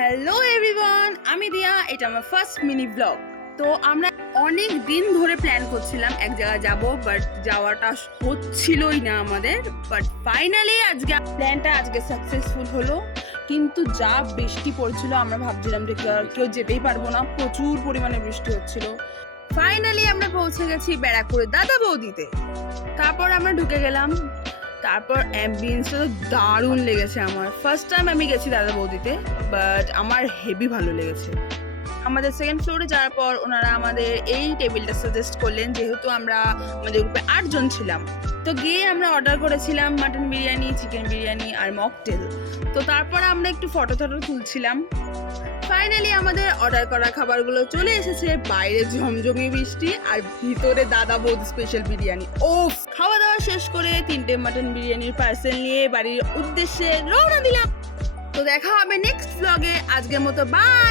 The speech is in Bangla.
হ্যালো এভরিওয়ান, আমি দিয়া। এটা আমার ফার্স্ট মিনি ব্লগ। তো আমরা অনেক দিন ধরে প্ল্যান করছিলাম এক জায়গায় যাব, বাট যাওয়াটা হচ্ছিলই না আমাদের। বাট ফাইনালি আজকে প্ল্যানটা সাকসেসফুল হলো। কিন্তু যা বৃষ্টি পড়ছিল, আমরা ভাবছিলাম যে কেউ যেতেই পারবো না, প্রচুর পরিমাণে বৃষ্টি হচ্ছিল। ফাইনালি আমরা পৌঁছে গেছি ব্যারাকপুরে দাদা বৌদিতে। তারপর আমরা ঢুকে গেলাম। তারপর অ্যাম্বিয়েন্সটা তো দারুণ লেগেছে আমার। ফার্স্ট টাইম আমি গেছি দাদা বৌদিতে, বাট আমার হেভি ভালো লেগেছে। আমাদের সেকেন্ড ফ্লোরে যাওয়ার পর ওনারা আমাদের এই টেবিলটা সাজেস্ট করলেন, যেহেতু আমরা আমাদের গ্রুপে 8 জন ছিলাম। তো গিয়ে আমরা অর্ডার করেছিলাম মাটন বিরিয়ানি, চিকেন বিরিয়ানি আর মকটেল। তো তারপর আমরা একটু ফটো তুলছিলাম। ফাইনালি আমাদের অর্ডার করা খাবারগুলো চলে এসেছে। বাইরে ঝমঝমি বৃষ্টি আর ভিতরে দাদা বৌদি স্পেশাল বিরিয়ানি। ওফ! খাওয়া দাওয়া শেষ করে 3টে মাটন বিরিয়ানির পার্সেল নিয়ে বাড়ির উদ্দেশ্যে রওনা দিলাম। তো দেখা হবে নেক্সট ব্লগে। আজকের মতো বাই।